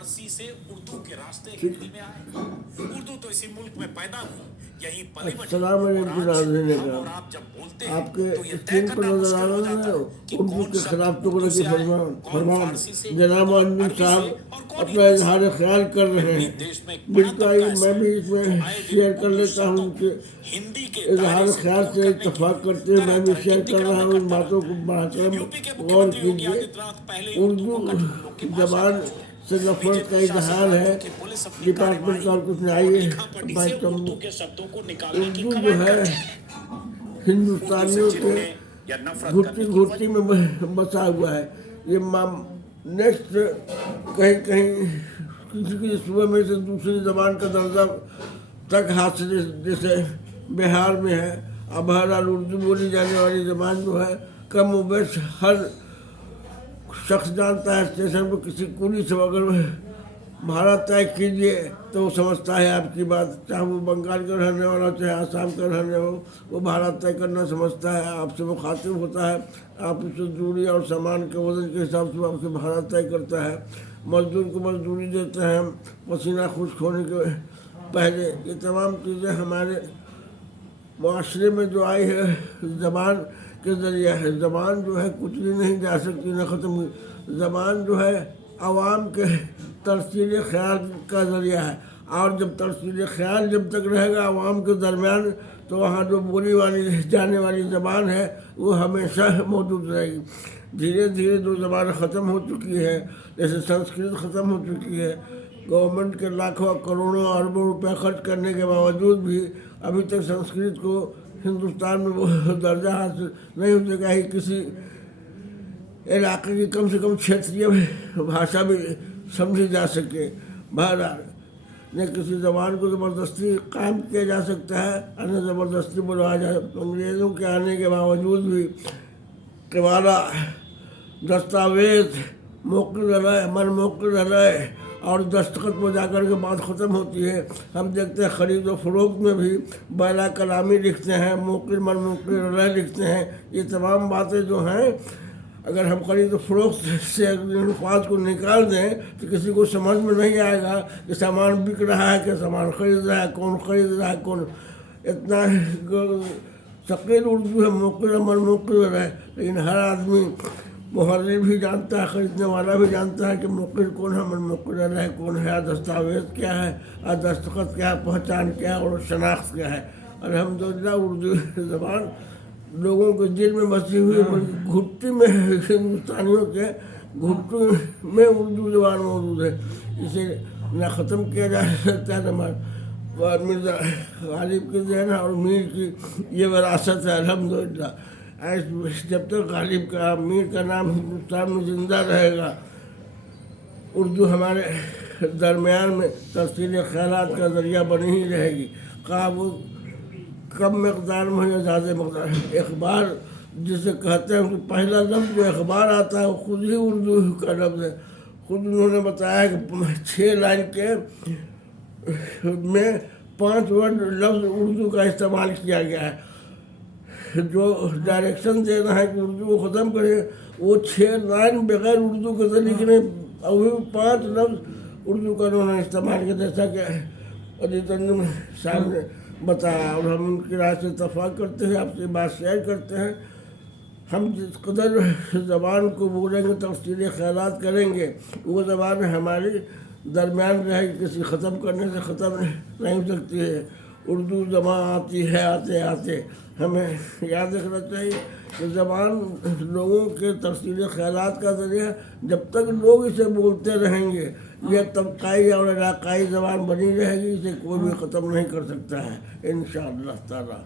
फारसी से उर्दू के रास्ते हिंदी में आए। उर्दू तो इसी मुल्क में पैदा हुई, यही पली बढ़ी, अस्सलाम और वालेकुम आज नाज़रीन हम इकराम, और आप जब बोलते हैं आपके तो ये तय स्क्रीन पर करना नजर आ मुश्किल हो रहा जाता है है कि उर्दू कौन के शब्द खिलाफ टुकड़े उर्दू की से आए, कौन फरमान फारसी से, जनाब कौन आदमी अरबी साहब से, और कौन अपना हिंदी से। इजहार ख्याल कर रहे अपने हैं। देश में एक बड़ा बिल्कुल तबका ऐसा मैं भी है इसमें जो आए दिन शेयर कर उर्दू लेता हूँ शब्दों कि को हिंदी के इजहार दायरे से ख्याल दूर से करने इत्तफाक की करते हुए मैं भी तरह-तरह शेयर की कर रहा हूँ। इन करता बातों को रहता है। बढ़ाकर यूपी के गौर मुख्यमंत्री योगी कीजिए। आदित्यनाथ पहले ही उर्दू उर्दू को कठिन लोग की भाषा जबान बना चुके से हैं। नफरत का बीजेपी शासित इजहार है। राज्यों की पुलिस अपनी डिपार्टमेंट का और कुछ नहीं और है। लिखापढ़ी से उर्दू के शब्दों को निकालने की उर्दू जो कवायद है कर चुकी है। हिंदुस्तानियों के या नफरत घुट्टी करने की घुट्टी में बसा हुआ है। ये नेक्स्ट कहीं कहीं किसी किसी सूबे में से दूसरी ज़बान का दर्जा तक हासिल, जैसे बिहार में है। अब बहरहाल उर्दू बोली जाने वाली ज़बान जो है कम व बेश हर शख्स जानता है। स्टेशन पर किसी कुली से अगर भाड़ा तय कीजिए तो वो समझता है आपकी बात, चाहे वो बंगाल का रहने वाला हो चाहे आसाम का रहने हो, वो भाड़ा तय करना समझता है, आपसे मुखातिब होता है, आप उससे दूरी और सामान के वजन के हिसाब से आपसे भाड़ा तय करता है। मजदूर को मजदूरी देते हैं पसीना खुश्क होने के पहले। ये तमाम चीज़ें हमारे माशरे में जो आई है ज़बान के ज़रिए है। ज़बान जो है कुछ भी नहीं जा सकती, न ख़त्म। ज़बान जो है आवाम के तरसील ख़याल का ज़रिया है, और जब तरसील ख़याल जब तक रहेगा आवाम के दरमियान, तो वहाँ जो बोली वाली जाने वाली ज़बान है वो हमेशा मौजूद रहेगी। धीरे धीरे जो ज़बान ख़त्म हो चुकी है, जैसे संस्कृत ख़त्म हो चुकी है, गवर्नमेंट के लाखों करोड़ों अरबों रुपए खर्च करने के बावजूद भी अभी तक संस्कृत को हिंदुस्तान में वो दर्जा हासिल नहीं हो सका है। किसी इलाके की कम से कम क्षेत्रीय भाषा भी समझी जा सके। बहरहाल न किसी ज़बान को ज़बरदस्ती कायम किया जा सकता है और न ज़बरदस्ती बुलवाया जाए। अंग्रेज़ों के आने के बावजूद भी किवारा दस्तावेज़ मोकल रहे, मन मोकल रहे, और दस्तखत में जाकर के बात ख़त्म होती है। हम देखते हैं ख़रीद व फ़रोख्त में भी बैला कलामी लिखते हैं, मोकिल मन मोकिल रह लिखते हैं। ये तमाम बातें जो हैं, अगर हम खरीद फ़रोख्त से अल्फाज को निकाल दें तो किसी को समझ में नहीं आएगा कि सामान बिक रहा है, कि सामान ख़रीद रहा है, कौन ख़रीद रहा है, कौन। इतना शकील उर्दू है, मोकिल मन मोकिल रहे, लेकिन हर आदमी मुहर्रिर भी जानता है, ख़रीदने वाला भी जानता है कि मोकिल कौन है, मन मोकिल रहे कौन है, दस्तावेज़ क्या है, और दस्तखत क्या है, पहचान क्या है, और शनाख्त क्या है। अल्हम्दुलिल्लाह उर्दू ज़बान लोगों के दिल में बसी हुई, बल्कि घुट्टी में हिंदुस्तानियों के घुट्टी में उर्दू ज़बान मौजूद है। इसे न ख़त्म किया जा सकता है। और मिर्ज़ा गालिब की देन और मीर की ये विरासत है अल्हम्दुलिल्लाह। जब तक गालिब का मीर का नाम हिंदुस्तान में ज़िंदा रहेगा, उर्दू हमारे दरमियान में तरसील ख़यालात का ज़रिया बनी ही रहेगी। वो कम मकदार में या ज़्यादा मकदार। अखबार जिसे कहते हैं, पहला लफ्ज़ जो अखबार आता है वो खुद ही उर्दू का लफ्ज़ है। खुद उन्होंने बताया कि 6 लाइन के में 5 वर्ड लफ्ज़ उर्दू का इस्तेमाल किया गया है। जो डायरेक्शन देना है कि उर्दू को ख़त्म करें, वो 6 लाइन बग़ैर उर्दू के तो लिखने, और वो 5 लफ्ज़ उर्दू का उन्होंने इस्तेमाल किया, जैसा कि अजीत अंजुम साहब ने बताया। और हम उनकी राय से इत्तफ़ाक़ करते हैं, आपसे बात शेयर करते हैं। हम जिस कदर ज़बान को बोलेंगे, तफ़सील ख़यालात करेंगे, वो ज़बान हमारी दरमियान रहेगी, किसी ख़त्म करने से ख़त्म नहीं हो सकती है। उर्दू ज़बान आती है आते आते। हमें याद रखना चाहिए कि ज़बान लोगों के तफ़सील ख़यालात का ज़रिया, जब तक लोग इसे बोलते रहेंगे यह तबक़ाई और इलाक़ाई ज़बान बनी रहेगी। इसे कोई भी ख़त्म नहीं कर सकता है इंशाअल्लाह ताला।